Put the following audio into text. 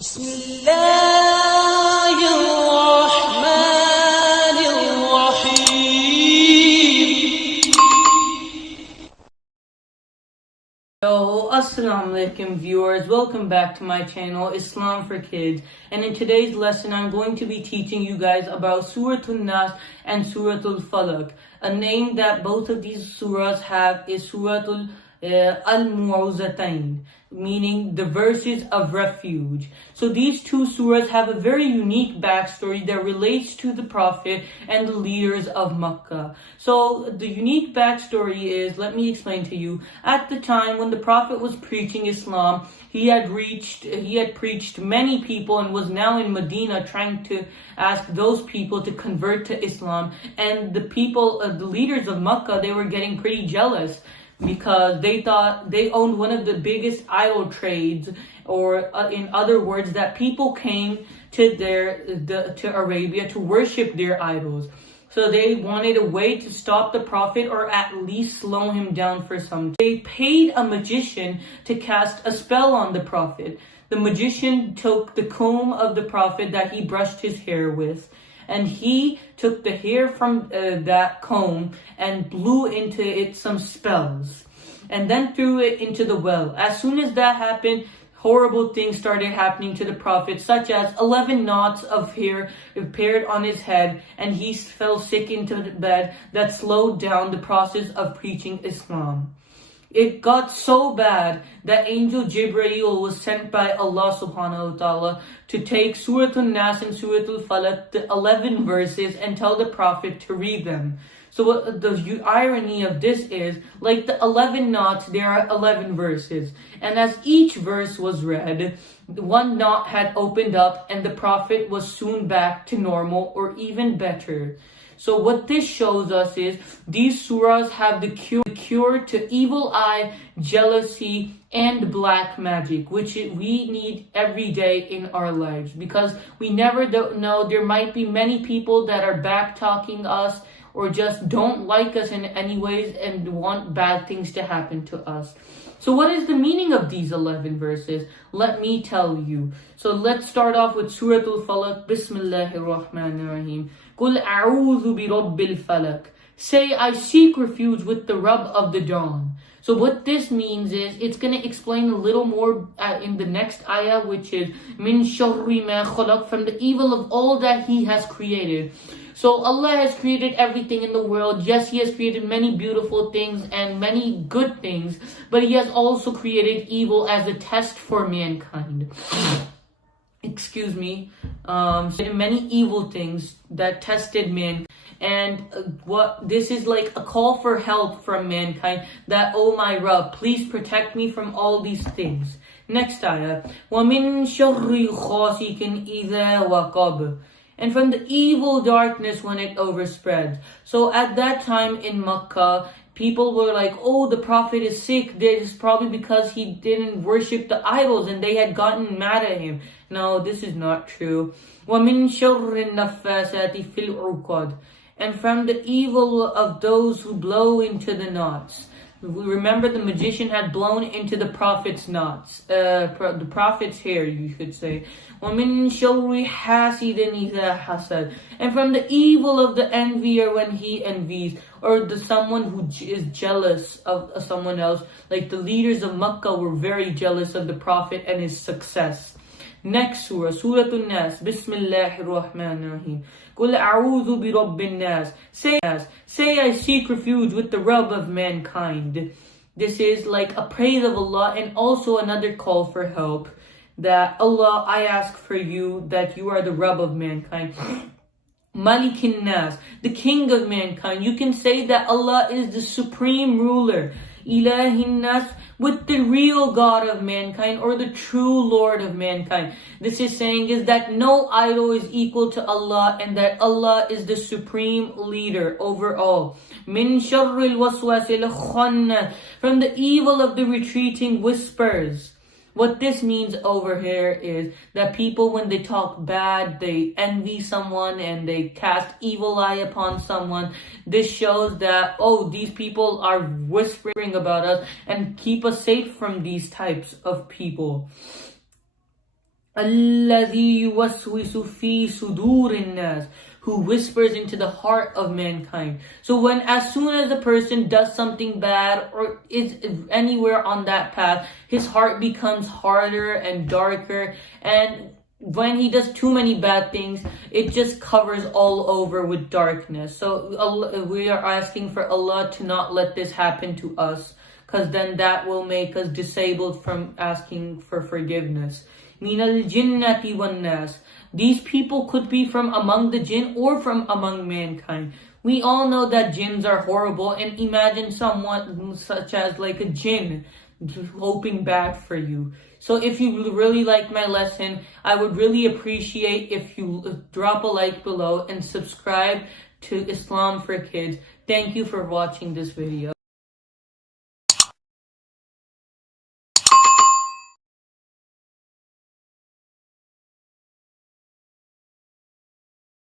بسم الله الرحمن الرحيم. Yo, Assalamu alaikum viewers, welcome back to my channel Islam for Kids, and in today's lesson I'm going to be teaching you guys about Surah Nas and Surah Falaq. A name that both of these surahs have is Surah Al-Mu'awzatain, meaning the verses of refuge. So these two surahs have a very unique backstory that relates to the Prophet and the leaders of Makkah. So the unique backstory is, let me explain to you. At the time when the Prophet was preaching Islam, he had preached many people and was now in Medina trying to ask those people to convert to Islam. And the people, the leaders of Makkah, they were getting pretty jealous, because they thought they owned one of the biggest idol trades, or in other words, that people came to Arabia to worship their idols. So they wanted a way to stop the Prophet, or at least slow him down for some time. They paid a magician to cast a spell on the Prophet. The magician took the comb of the Prophet that he brushed his hair with, and he took the hair from that comb and blew into it some spells, and then threw it into the well. As soon as that happened, horrible things started happening to the Prophet, such as 11 knots of hair appeared on his head, and he fell sick into the bed. That slowed down the process of preaching Islam. It got so bad that Angel Jibreel was sent by Allah subhanahu wa ta'ala to take Surah Nas and Surah Falaq, the 11 verses, and tell the Prophet to read them. So what the irony of this is, like the 11 knots, there are 11 verses. And as each verse was read, one knot had opened up and the Prophet was soon back to normal, or even better. So what this shows us is these surahs have the cure to evil eye, jealousy, and black magic, which we need every day in our lives, because we never know, there might be many people that are back talking us or just don't like us in any ways and want bad things to happen to us. So what is the meaning of these 11 verses? Let me tell you. So let's start off with Surah Al-Falaq. Bismillahir Rahmanir Rahim. Qul a'udhu bi Rabbil Falaq. Say, I seek refuge with the Rabb of the dawn. So what this means is, it's going to explain a little more in the next ayah, which is min sharri ma khalaq, from the evil of all that He has created. So Allah has created everything in the world. Yes, He has created many beautiful things and many good things, but He has also created evil as a test for mankind. Excuse me. Many evil things that tested mankind. And what this is like a call for help from mankind, that, oh my Rabb, please protect me from all these things. Next ayah. وَمِن شَرِّ خَاسِكٍ إِذَا وَقَبَ. And from the evil darkness when it overspreads. So at that time in Makkah, people were like, oh, the Prophet is sick. This is probably because he didn't worship the idols and they had gotten mad at him. No, this is not true. وَمِن شَرِّ النَّفَّاسَاتِ فِي الْعُقَدِ. And from the evil of those who blow into the knots. Remember, the magician had blown into the Prophet's knots, the Prophet's hair, you could say. وَمِن شَرِّ حَاسِدٍ إِذَا حَسَدٍ. And from the evil of the envier when he envies, or someone who is jealous of someone else. Like the leaders of Makkah were very jealous of the Prophet and his success. Next surah, Surah Nas. Bismillahir Rahmanir Rahim. Qul a'udhu bi Rabbin Nas. Say, I seek refuge with the Rabb of mankind. This is like a praise of Allah and also another call for help. That Allah, I ask for you that you are the Rabb of mankind. Malikin Nas, the King of mankind. You can say that Allah is the supreme ruler. Ilahin Nas, with the real God of mankind, or the true Lord of mankind. This is saying is that no idol is equal to Allah, and that Allah is the supreme leader over all. Min sharril waswasil khannas, from the evil of the retreating whispers. What this means over here is that people, when they talk bad, they envy someone and they cast evil eye upon someone. This shows that, oh, these people are whispering about us, and keep us safe from these types of people. الذي يوسوس في صدور الناس, who whispers into the heart of mankind. So as soon as a person does something bad or is anywhere on that path, his heart becomes harder and darker, and when he does too many bad things, it just covers all over with darkness. So we are asking for Allah to not let this happen to us, because then that will make us disabled from asking for forgiveness. Minal jinnati wan nas. These people could be from among the jinn or from among mankind. We all know that jinns are horrible, and imagine someone such as like a jinn hoping bad for you. So if you really like my lesson, I would really appreciate if you drop a like below and subscribe to Islam for Kids. Thank you for watching this video.